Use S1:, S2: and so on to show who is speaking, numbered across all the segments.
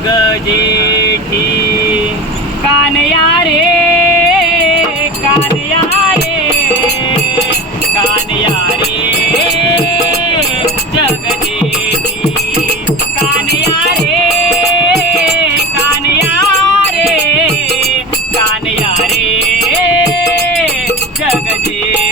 S1: ग जेठी
S2: कानया रे कानया रे कानया रे जग जेठी कानया रे रे
S1: कानया रे जग जेठी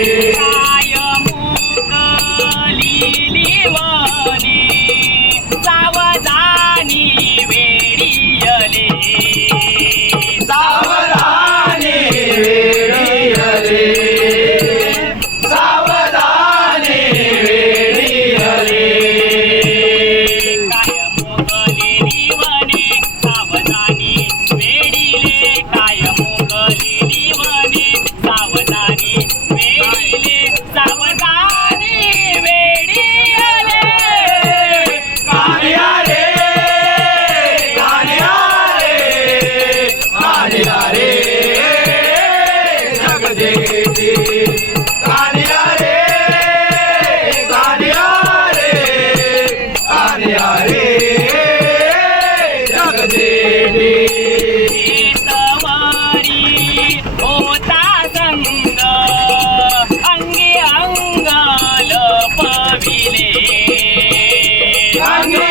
S1: i'm in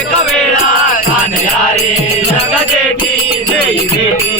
S1: एक वेळा कानयारी जगजेटी देई